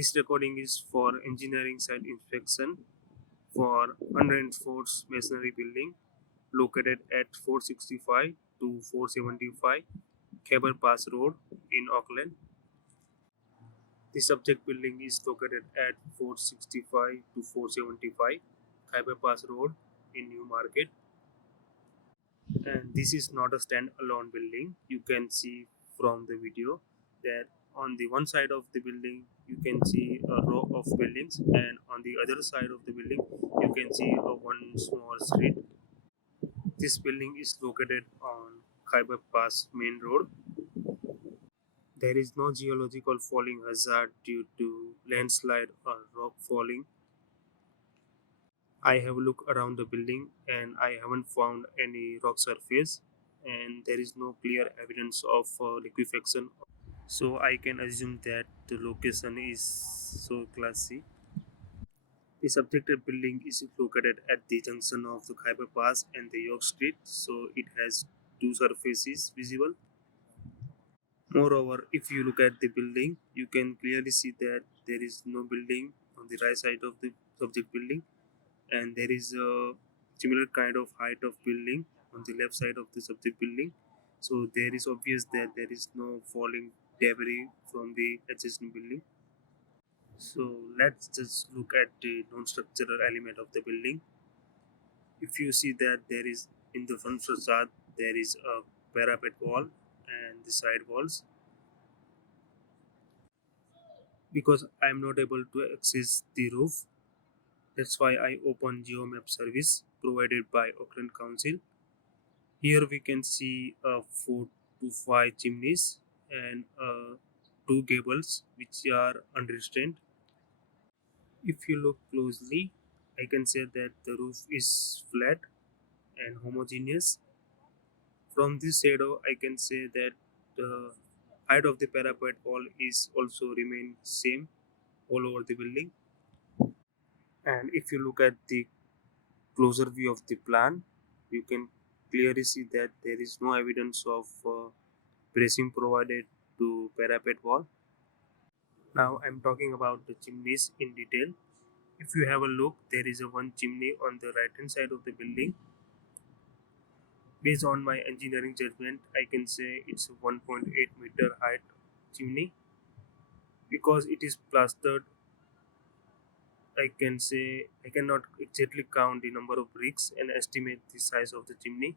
This recording is for engineering site inspection for unreinforced masonry building located at 465 to 475 Khyber Pass Road in Auckland. The subject building is located at 465 to 475 Khyber Pass Road in Newmarket. And this is not a stand-alone building. You can see from the video that on the one side of the building you can see a row of buildings, and on the other side of the building you can see a one small street. This building is located on Khyber Pass main road. There is no geological falling hazard due to landslide or rock falling. I have looked around the building and I haven't found any rock surface, and there is no clear evidence of liquefaction. So I can assume that the location is so classy. The subjected building is located at the junction of the Khyber Pass and the York Street, so it has two surfaces visible. Moreover, if you look at the building, you can clearly see that there is no building on the right side of the subject building, and there is a similar kind of height of building on the left side of the subject building. So there is obvious that there is no falling debris from the adjacent building. So let's just look at the non-structural element of the building. If you see that there is in the front facade there is a parapet wall and the side walls. Because I am not able to access the roof, that's why I open GeoMap service provided by Auckland Council. Here we can see 4 to 5 chimneys and 2 gables which are unrestrained. If you look closely, I can say that the roof is flat and homogeneous. From this shadow, I can say that the height of the parapet wall is also remain same all over the building. And if you look at the closer view of the plan, you can clearly see that there is no evidence of bracing provided to parapet wall. Now I'm talking about the chimneys in detail. If you have a look, there is a one chimney on the right hand side of the building. Based on my engineering judgment, I can say it's a 1.8-meter height chimney. Because it is plastered, I can say I cannot exactly count the number of bricks and estimate the size of the chimney,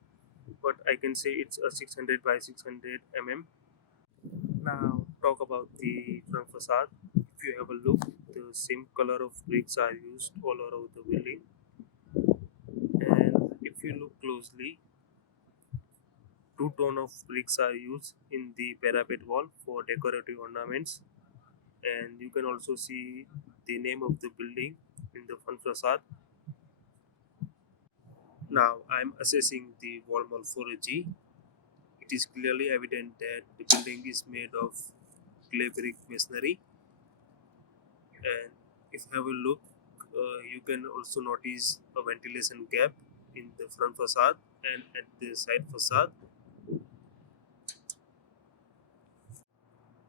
but I can say it's a 600 by 600 mm. Now talk about the front facade. If you have a look, the same color of bricks are used all around the building, and if you look closely, two tone of bricks are used in the parapet wall for decorative ornaments, and you can also see the name of the building in the front facade. Now I'm assessing the wall morphology. It is clearly evident that the building is made of clay brick masonry, and if you have a look, you can also notice a ventilation gap in the front facade and at the side facade.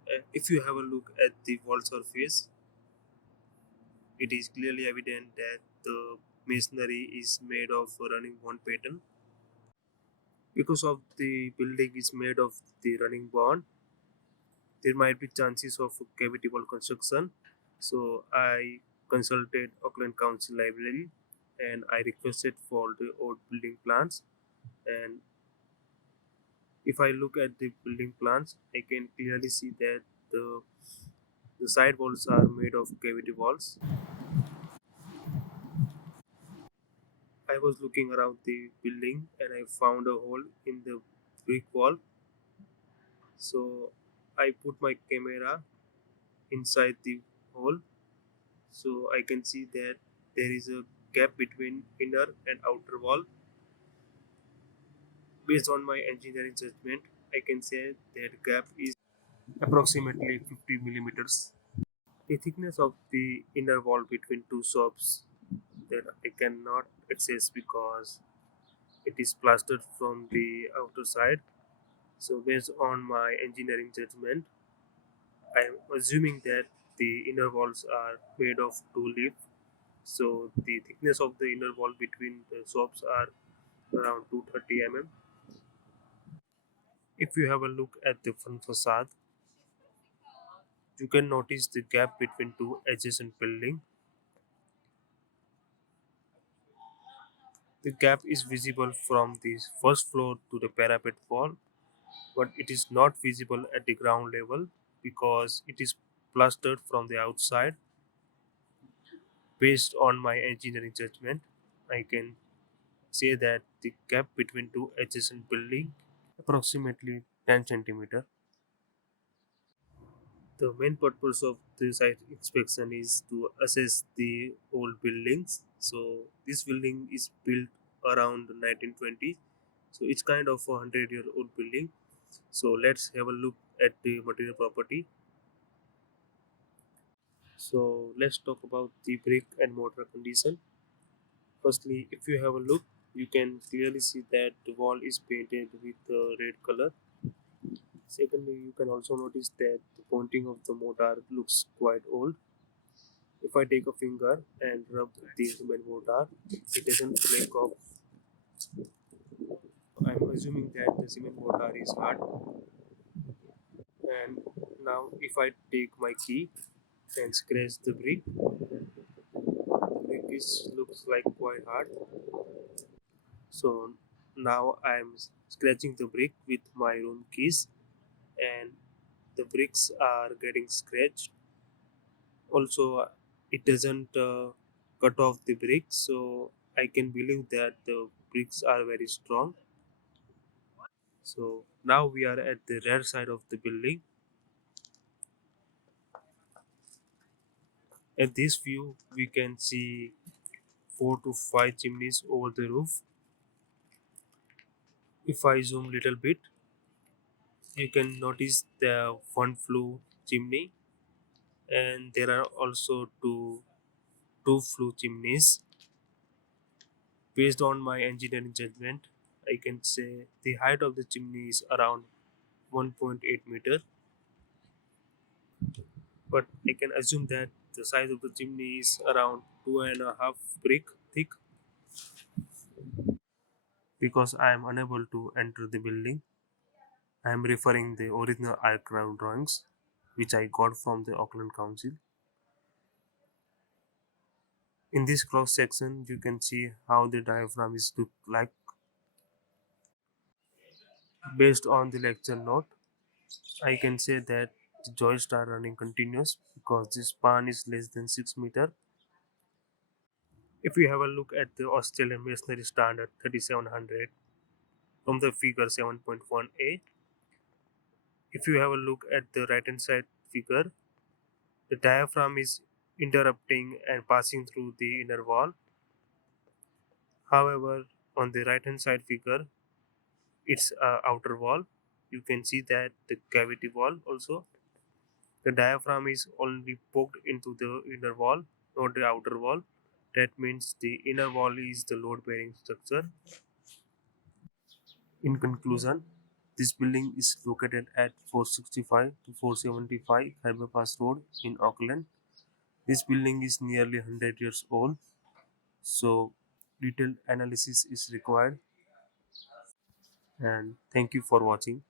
And if you have a look at the wall surface, it is clearly evident that the masonry is made of running bond pattern. Because of the building is made of the running bond, there might be chances of cavity wall construction. So I consulted Auckland Council Library and I requested for the old building plans. And if I look at the building plans, I can clearly see that the the side walls are made of cavity walls. I was looking around the building and I found a hole in the brick wall. So I put my camera inside the hole, so I can see that there is a gap between inner and outer wall. Based on my engineering judgment, I can say that gap is approximately 50 millimeters. The thickness of the inner wall between two shops that I cannot access because it is plastered from the outer side. So based on my engineering judgment, I am assuming that The inner walls are made of two leaf, so the thickness of the inner wall between the slopes are around 230 mm. If you have a look at the front facade, you can notice the gap between two adjacent buildings. The gap is visible from the first floor to the parapet wall, but it is not visible at the ground level because it is plastered from the outside. Based on my engineering judgment, I can say that the gap between two adjacent buildings approximately 10 centimeter. The main purpose of the site inspection is to assess the old buildings. So this building is built around 1920. So it's kind of a 100-year-old building. So let's have a look at the material property. So let's talk about the brick and mortar condition. Firstly, if you have a look, you can clearly see that the wall is painted with red color. Secondly, you can also notice that the pointing of the mortar looks quite old. If I take a finger and rub the cement mortar, it doesn't break off. I'm assuming that the cement mortar is hard. And now, if I take my key and scratch the brick is looks like quite hard. So now I'm scratching the brick with my room keys, and the bricks are getting scratched. Also, it doesn't cut off the bricks, so I can believe that the bricks are very strong. So now we are at the rear side of the building. At this view, we can see 4 to 5 chimneys over the roof. If I zoom little bit, you can notice the one flue chimney, and there are also two flue chimneys. Based on my engineering judgment, I can say the height of the chimney is around 1.8 meter, but I can assume that the size of the chimney is around 2.5 brick thick. Because I am unable to enter the building, I am referring the original aircraft drawings which I got from the Auckland Council. In this cross section, you can see how the diaphragm is look like. Based on the lecture note, I can say that the joists are running continuous because the span is less than 6 meter. If we have a look at the Australian Masonry Standard 3700 from the figure 7.1a, if you have a look at the right hand side figure, the diaphragm is interrupting and passing through the inner wall. However, on the right hand side figure, it's outer wall. You can see that the cavity wall also. The diaphragm is only poked into the inner wall, not the outer wall. That means the inner wall is the load bearing structure. In conclusion, this building is located at 465 to 475 Khyber Pass Road in Auckland. This building is nearly 100 years old, so detailed analysis is required. And thank you for watching.